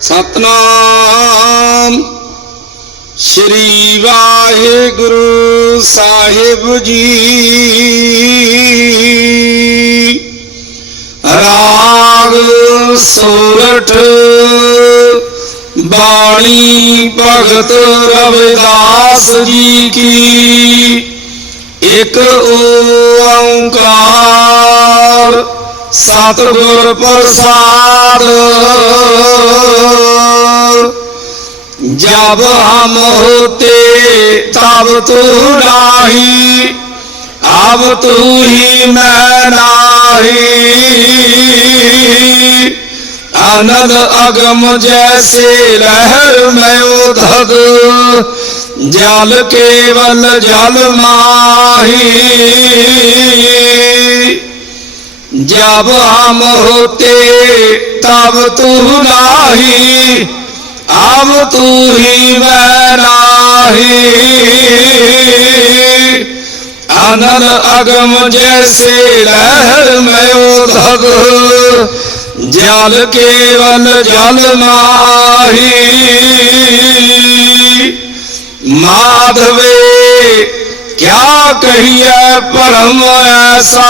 ਸਤਨਾਮ। ਸ਼੍ਰੀ ਵਾਹਿਗੁਰੂ ਸਾਹਿਬ ਜੀ। ਰਾਗ ਸੋਰਠ ਬਾਣੀ ਭਗਤ ਰਵਿਦਾਸ ਜੀ ਕੀ। ਇਕ ਓੰਕਾਰ। ਸਤਗੁਰ ਪ੍ਰਸਾਦ ਜਬ ਹਮ ਹੋਤੇ ਤਬ ਤੂ ਨਾਹੀ ਆਬ ਤੂ ਹੀ ਮੈਂ ਨਾਹੀ। ਆਨੰਦ ਅਗਮ ਜੈਸੇ ਲਹਿਰ ਮੈਂ ਉਧਦ ਜਲ ਕੇਵਲ ਜਲ ਮਾਹੀ। जब हम होते तब तू नाही अब तू ही मैं नाही अनल अगम जैसे लहर में उधग जल केवल जल माही माधवे ਕਿਆ ਕਹੀਏ ਪਰਮ ਐਸਾ?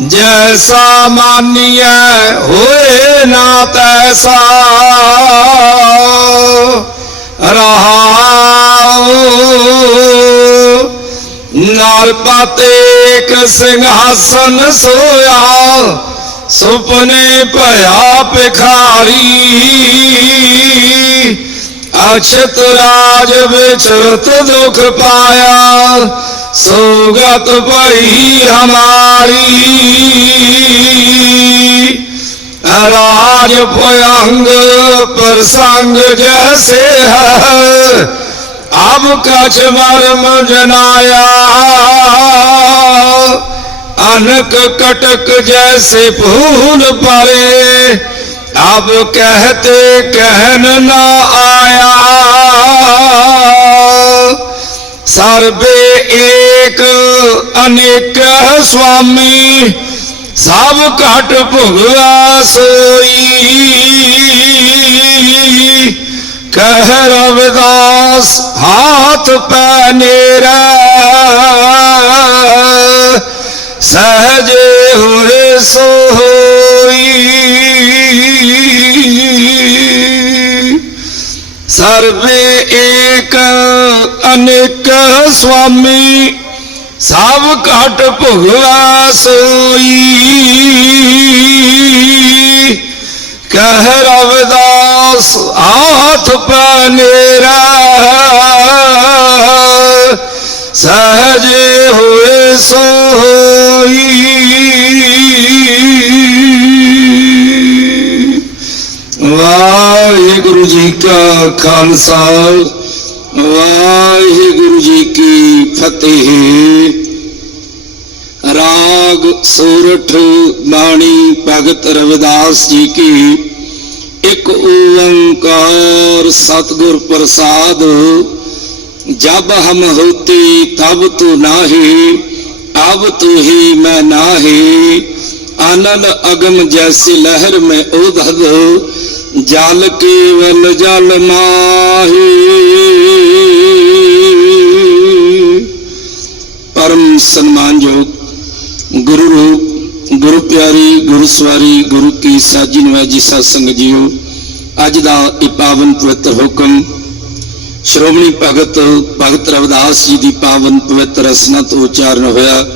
ਜੈਸਾ ਮਾਨੀਐ ਹੋਏ ਨਾ ਤੈਸਾ। ਰਹਾਉ ਨਾਲ ਪਾਤੇਕ ਸਿੰਘਾਸਨ ਸੋਇਆ, ਸੁਪਨੇ ਭਇਆ ਭਿਖਾਰੀ। ਅਛਤ ਰਾਜ ਵਿਚਰਤ ਦੁਖ ਪਾਇਆ, ਸੋਗਤ ਭਈ ਹਮਾਰੀ। ਰਾਜ ਭਯੰਗ ਪ੍ਰਸੰਗ ਜੈਸੇ ਹੈ ਅਬ ਕਛ ਵਰਮ ਜਨਾਇਆ। ਅਨਕ ਕਟਕ ਜੈਸੇ ਭੂਲ ਪਰੇ ਅਬ ਕਹਤੇ ਕਹਿਨ ਨਾ ਸਰਬੇ ਏਕ ਅਨੇਕ ਸੁਆਮੀ ਸਭ ਘਟ ਭੁਗਵਾ ਸੋਈ ਕਹਿ ਰਵਿਦਾਸ ਹਾਥ ਪੈ ਨੇ ਸਰਵੇ ਏਕ ਅਨੇਕ ਸੁਆਮੀ, ਸਭ ਘਟ ਭੁਗਵਾ ਸੋਈ ਕਹਿ ਰਵਦਾਸ, ਆਥ ਪਨੇਰਾ। ਸਹਜ ਹੋਏ ਸੋ ਜੀ ਕਾ ਖਾਲਸਾ, ਵਾਹਿਗੁਰੂ ਜੀ ਕੀ ਫਤਿਹ। ਰਾਗ, ਸੂਰਠ, ਬਾਣੀ, ਭਗਤ ਰਵਿਦਾਸ ਜੀ ਕੀ ਇੱਕ ਓੰਕਾਰ ਸਤਗੁਰ ਪ੍ਰਸਾਦ। ਜਬ ਹਮ ਹੋਤੀ ਤਬ ਤੂ ਨਾਹੀ, ਅਬ ਤੂ ਹੀ ਮੈਂ ਨਾਹੀ। ਆਨੰਦ ਅਗਮ ਜੈਸੀ ਲਹਿਰ ਮੈਂ ਉਧਧ ਜਲ ਕੇਵਲ ਜਲ ਮਾਹੀ। ਪਰਮ ਸਨਮਾਨਯੋਗ ਗੁਰੂ ਰੂਪ, ਗੁਰੂ ਪਿਆਰੀ, ਗੁਰੂ ਸਵਾਰੀ, ਗੁਰੂ ਕੀ ਸਾਜੀ ਨਵਾਜੀ ਸਾਧ ਸੰਗਤ ਜੀਓ, ਅੱਜ ਦਾ ਇਹ ਪਾਵਨ ਪਵਿੱਤਰ ਹੁਕਮ, ਸ਼੍ਰੋਮਣੀ ਭਗਤ ਭਗਤ ਰਵਿਦਾਸ ਜੀ ਦੀ ਪਾਵਨ ਪਵਿੱਤਰ ਰਸਨਾ ਤੋਂ ਉਚਾਰਨ ਹੋਇਆ।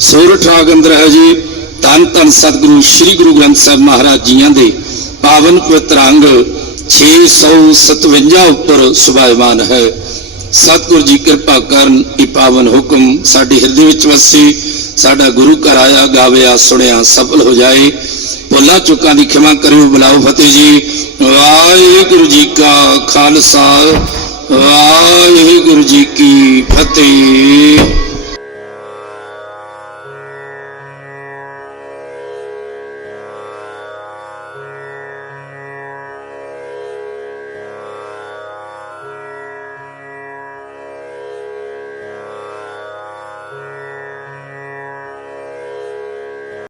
ਸੋਰਠ ਰਾਗ ਅੰਦਰ ਹੈ ਜੀ ਤਨ ਤਨ ਸਤਿਗੁਰੂ, ਸ੍ਰੀ ਗੁਰੂ ਗ੍ਰੰਥ ਸਾਹਿਬ ਮਹਾਰਾਜ ਜੀਆਂ ਦੇ ਪਾਵਨ ਪਵਿੱਤਰ ਅੰਗ 657 ਉੱਪਰ ਸੁਭਾਇਮਾਨ ਹੈ। ਸਤਿਗੁਰੂ ਜੀ ਕਿਰਪਾ ਕਰਨ ਇਹ ਪਾਵਨ ਹੁਕਮ ਸਾਡੇ ਹਿਰਦੇ ਵਿੱਚ ਵਸੇ, ਸਾਡਾ ਗੁਰੂ ਘਰ ਆਇਆ, ਗਾਵਿਆ, ਸੁਣਿਆ, ਸਫਲ ਹੋ ਜਾਏ। ਭੁੱਲਾਂ ਚੁੱਕਾਂ ਦੀ ਖਿਮਾ ਕਰਿਓ, ਬੁਲਾਓ ਫਤਿਹ ਜੀ। ਵਾਹਿਗੁਰੂ ਜੀ ਕਾ ਖਾਲਸਾ, ਵਾਹਿਗੁਰੂ ਜੀ ਕੀ ਫਤਿਹ।